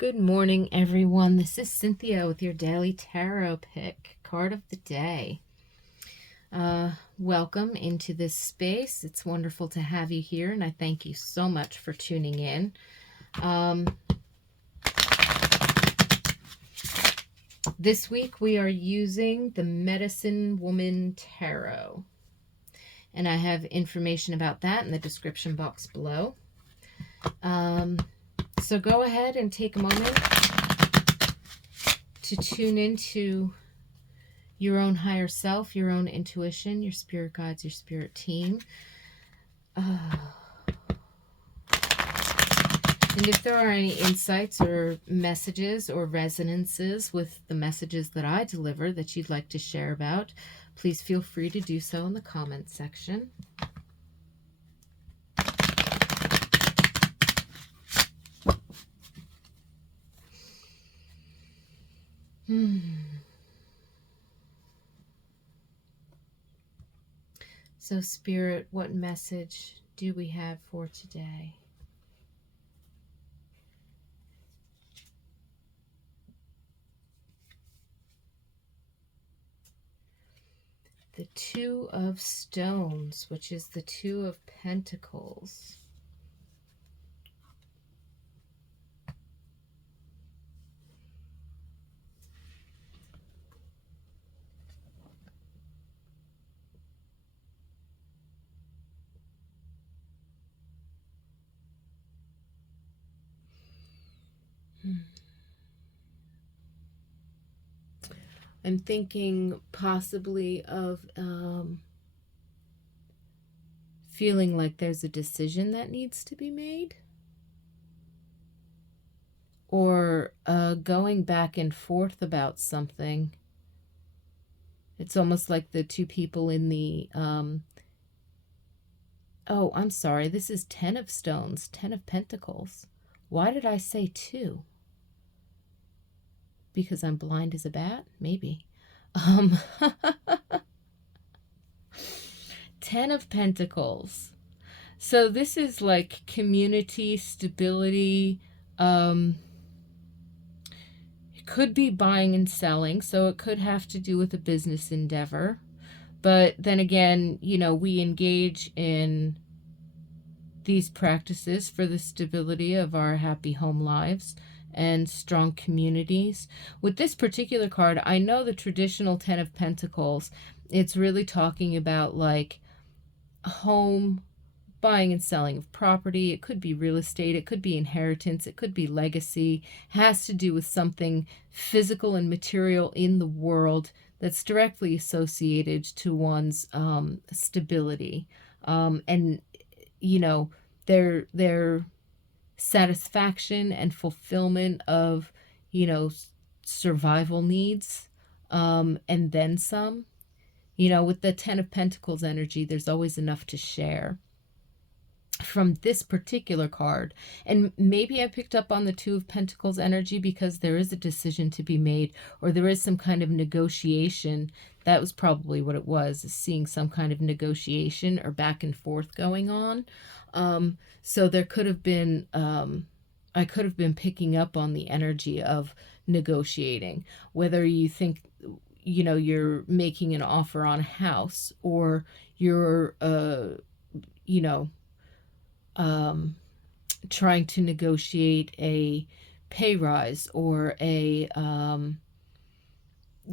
Good morning, everyone. This is Cynthia with your daily tarot pick, card of the day. Welcome into this space. It's wonderful to have you here, and I thank you so much for tuning in. This week we are using the Medicine Woman Tarot, and I have information about that in the description box below. So go ahead and take a moment to tune into your own higher self, your own intuition, your spirit guides, your spirit team. And if there are any insights or messages or resonances with the messages that I deliver that you'd like to share about, please feel free to do so in the comments section. So, Spirit, what message do we have for today? The Two of Stones, which is the Two of Pentacles. I'm thinking possibly of feeling like there's a decision that needs to be made, or going back and forth about something. It's almost like the two people in the oh, I'm sorry, this is 10 of Stones, 10 of Pentacles. Why did I say two? Because I'm blind as a bat? Maybe. 10 of Pentacles. So this is like community, stability. It could be buying and selling, so it could have to do with a business endeavor. But then again, you know, we engage in these practices for the stability of our happy home lives and strong communities. With this particular card, I know the traditional 10 of Pentacles, it's really talking about like home, buying and selling of property. It could be real estate, it could be inheritance, it could be legacy. It has to do with something physical and material in the world that's directly associated to one's stability. And you know, their satisfaction and fulfillment of, you know, survival needs, and then some. You know, with the 10 of Pentacles energy, there's always enough to share. From this particular card, and maybe I picked up on the Two of Pentacles energy because there is a decision to be made, or there is some kind of negotiation. That was probably what it was, seeing some kind of negotiation or back and forth going on. So there could have been, I could have been picking up on the energy of negotiating, whether you think, you know, you're making an offer on a house, or you're, you know, trying to negotiate a pay rise, or a,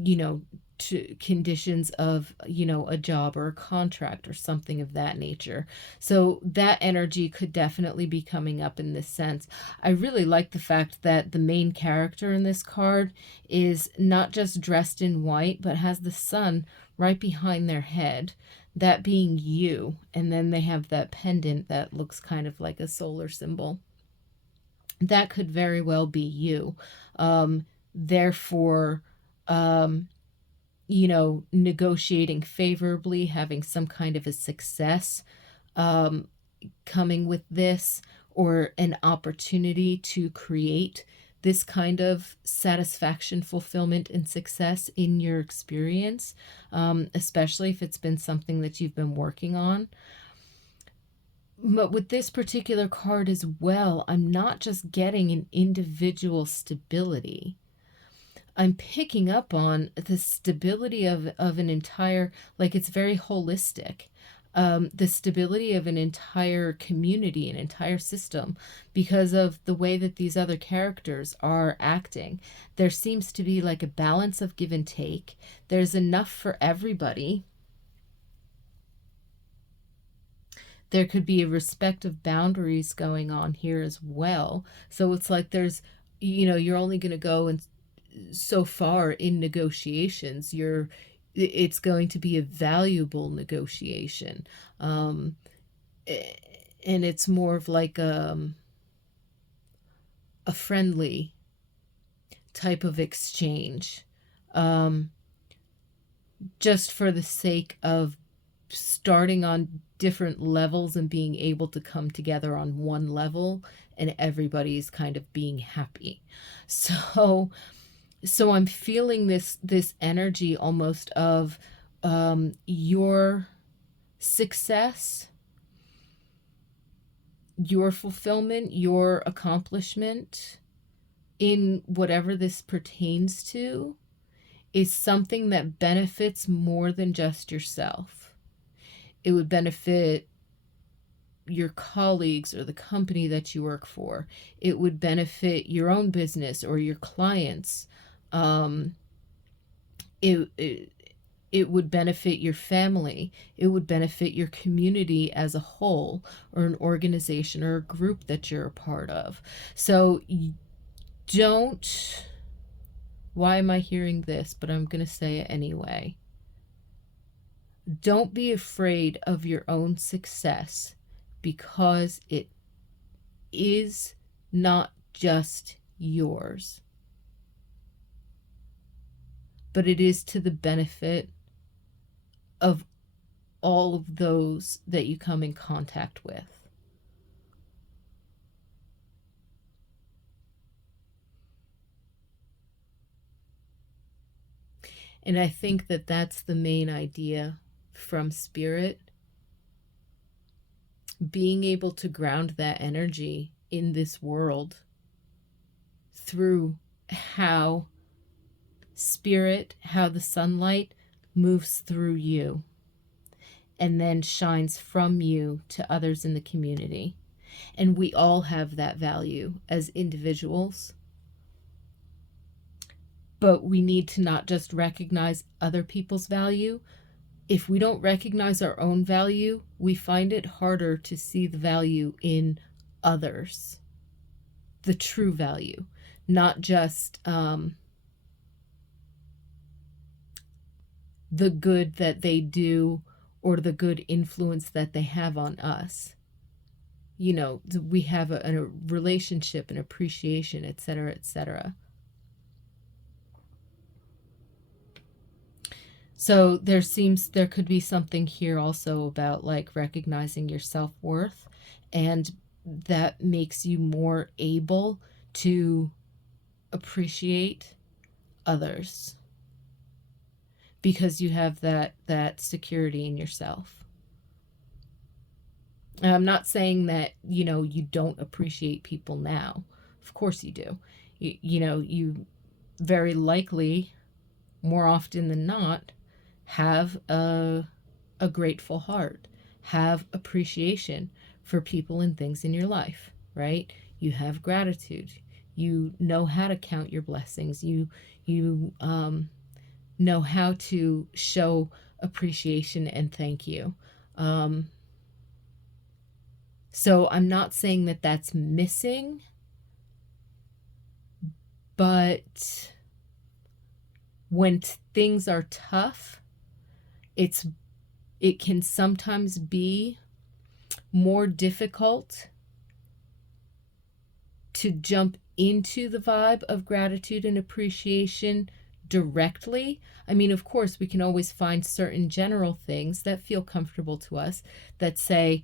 you know, to conditions of, you know, a job or a contract or something of that nature. So that energy could definitely be coming up in this sense. I really like the fact that the main character in this card is not just dressed in white, but has the sun right behind their head, that being you. And then they have that pendant that looks kind of like a solar symbol. That could very well be you. Therefore, you know, negotiating favorably, having some kind of a success coming with this, or an opportunity to create this kind of satisfaction, fulfillment, and success in your experience, especially if it's been something that you've been working on. But with this particular card as well, I'm not just getting an individual stability. I'm picking up on the stability of an entire, like it's very holistic. The stability of an entire community, an entire system, because of the way that these other characters are acting. There seems to be like a balance of give and take. There's enough for everybody. There could be a respect of boundaries going on here as well. So it's like there's, you're only going to go and so far in negotiations. It's going to be a valuable negotiation. um and it's more of like a friendly type of exchange, um just for the sake of starting on different levels and being able to come together on one level, and everybody's kind of being happy. So I'm feeling this energy almost of your success, your fulfillment, your accomplishment in whatever this pertains to is something that benefits more than just yourself. It would benefit your colleagues or the company that you work for. It would benefit your own business or your clients. Um, it it would benefit your family. It would benefit your community as a whole, or an organization or a group that you're a part of. So don't, why am I hearing this? But I'm going to say it anyway. Don't be afraid of your own success, because it is not just yours, but it is to the benefit of all of those that you come in contact with. And I think that that's the main idea from Spirit, being able to ground that energy in this world through how Spirit, how the sunlight moves through you and then shines from you to others in the community. And we all have that value as individuals. But we need to not just recognize other people's value. If we don't recognize our own value, we find it harder to see the value in others, the true value, not just the good that they do or the good influence that they have on us. We have a relationship, an appreciation, etc., etc. So there could be something here also about like recognizing your self-worth, and that makes you more able to appreciate others because you have that security in yourself. And I'm not saying that, you don't appreciate people now. Of course you do. You very likely, more often than not, have a grateful heart, have appreciation for people and things in your life, right? You have gratitude. You know how to count your blessings. You know how to show appreciation and thank you. So I'm not saying that that's missing, but when things are tough, it can sometimes be more difficult to jump into the vibe of gratitude and appreciation directly. I mean, of course, we can always find certain general things that feel comfortable to us that say,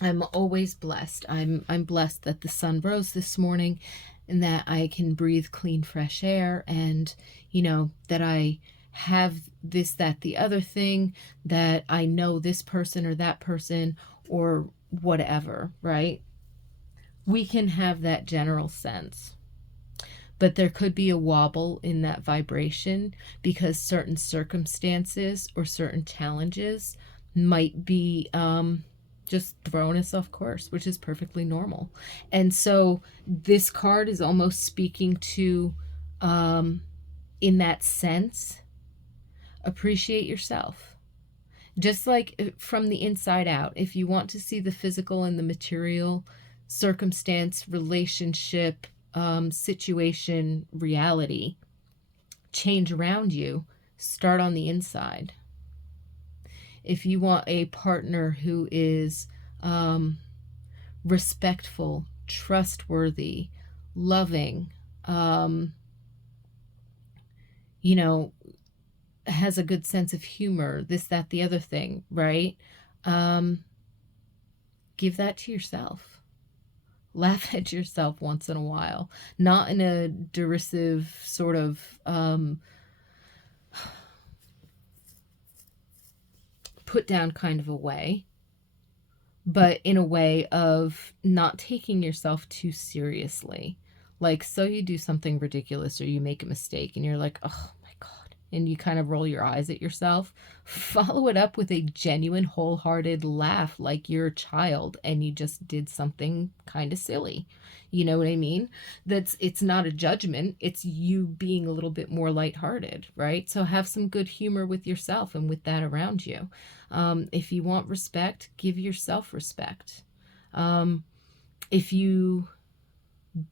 I'm always blessed. I'm blessed that the sun rose this morning and that I can breathe clean fresh air, and that I have this, that, the other thing, that I know this person or that person or whatever, right? We can have that general sense. But there could be a wobble in that vibration because certain circumstances or certain challenges might be just throwing us off course, which is perfectly normal. And so this card is almost speaking to, in that sense, appreciate yourself. Just like from the inside out, if you want to see the physical and the material, circumstance, relationship, situation, reality change around you, start on the inside. If you want a partner who is respectful, trustworthy, loving, you know, has a good sense of humor, this, that, the other thing, right? Give that to yourself. Laugh at yourself once in a while, not in a derisive sort of put down kind of a way, but in a way of not taking yourself too seriously. Like, so you do something ridiculous or you make a mistake and you're like, oh my God, and you kind of roll your eyes at yourself. Follow it up with a genuine, wholehearted laugh like you're a child and you just did something kind of silly. You know what I mean? It's not a judgment. It's you being a little bit more lighthearted, right? So have some good humor with yourself and with that around you. If you want respect, give yourself respect. If you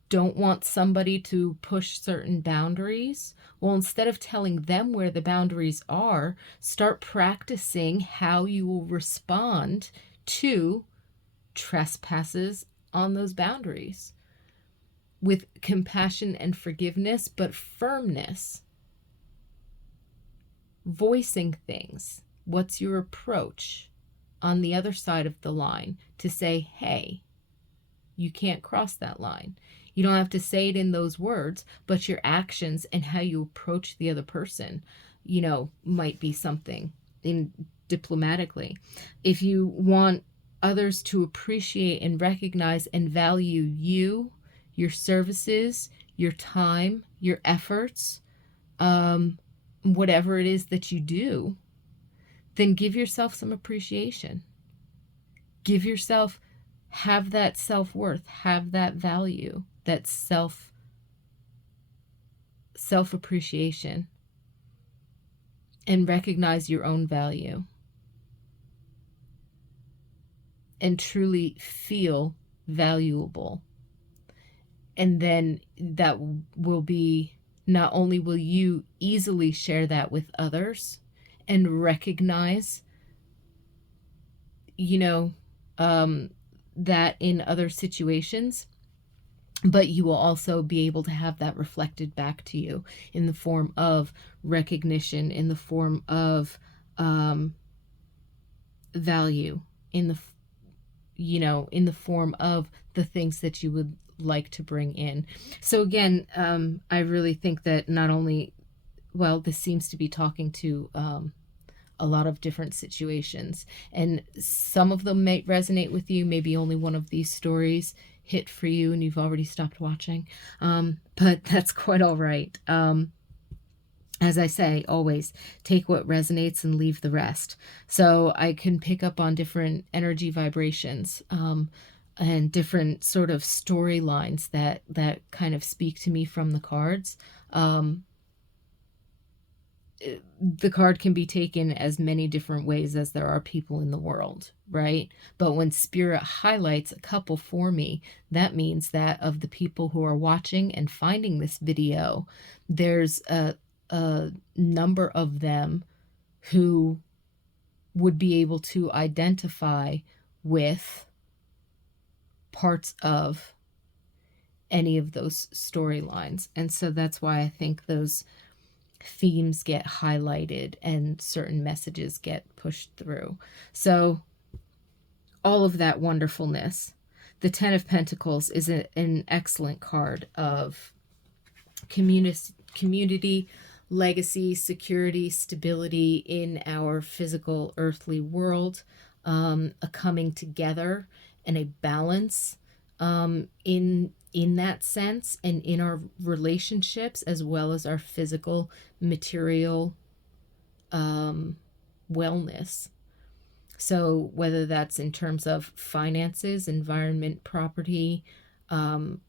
don't want somebody to push certain boundaries, well, instead of telling them where the boundaries are, start practicing how you will respond to trespasses on those boundaries with compassion and forgiveness, but firmness. Voicing things. What's your approach on the other side of the line to say, hey, you can't cross that line. You don't have to say it in those words, but your actions and how you approach the other person, might be something in diplomatically. If you want others to appreciate and recognize and value you, your services, your time, your efforts, whatever it is that you do, then give yourself some appreciation. Give yourself, have that self-worth, have that value, that self-appreciation, and recognize your own value. And truly feel valuable. And then that will be, not only will you easily share that with others and recognize, that in other situations, but you will also be able to have that reflected back to you in the form of recognition, in the form of value, in the form of the things that you would like to bring in. So again, I really think that not only, well, this seems to be talking to a lot of different situations, and some of them may resonate with you. Maybe only one of these stories hit for you and you've already stopped watching, but that's quite all right. As I say, always take what resonates and leave the rest. So I can pick up on different energy vibrations, and different sort of storylines that kind of speak to me from the cards. The card can be taken as many different ways as there are people in the world, right? But when Spirit highlights a couple for me, that means that of the people who are watching and finding this video, there's a number of them who would be able to identify with parts of any of those storylines. And so that's why I think those themes get highlighted and certain messages get pushed through. So all of that wonderfulness. The Ten of Pentacles is an excellent card of community, legacy, security, stability in our physical earthly world, a coming together and a balance in that sense, and in our relationships as well as our physical material wellness. So whether that's in terms of finances, environment, property,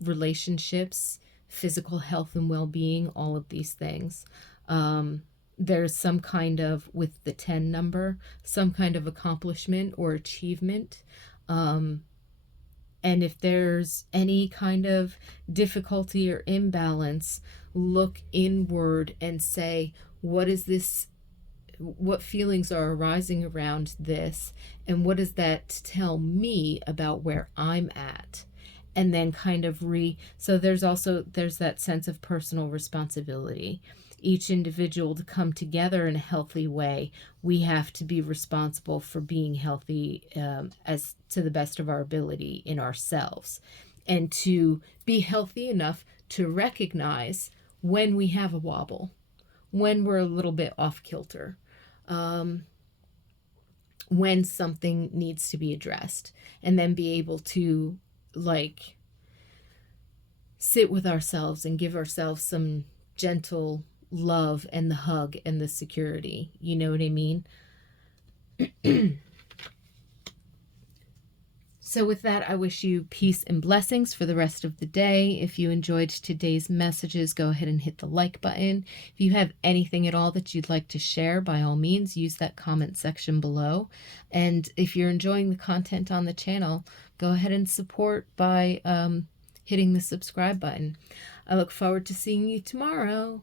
relationships, physical health and well-being, all of these things. There's some kind of, with the 10 number, some kind of accomplishment or achievement. And if there's any kind of difficulty or imbalance, look inward and say, what is this? What feelings are arising around this? And what does that tell me about where I'm at? And then kind of so there's that sense of personal responsibility. Each individual to come together in a healthy way, we have to be responsible for being healthy, as to the best of our ability in ourselves, and to be healthy enough to recognize when we have a wobble, when we're a little bit off kilter, when something needs to be addressed, and then be able to like sit with ourselves and give ourselves some gentle love and the hug and the security. You know what I mean? So with that, I wish you peace and blessings for the rest of the day. If you enjoyed today's messages, go ahead and hit the like button. If you have anything at all that you'd like to share, by all means, use that comment section below. And if you're enjoying the content on the channel, go ahead and support by hitting the subscribe button. I look forward to seeing you tomorrow.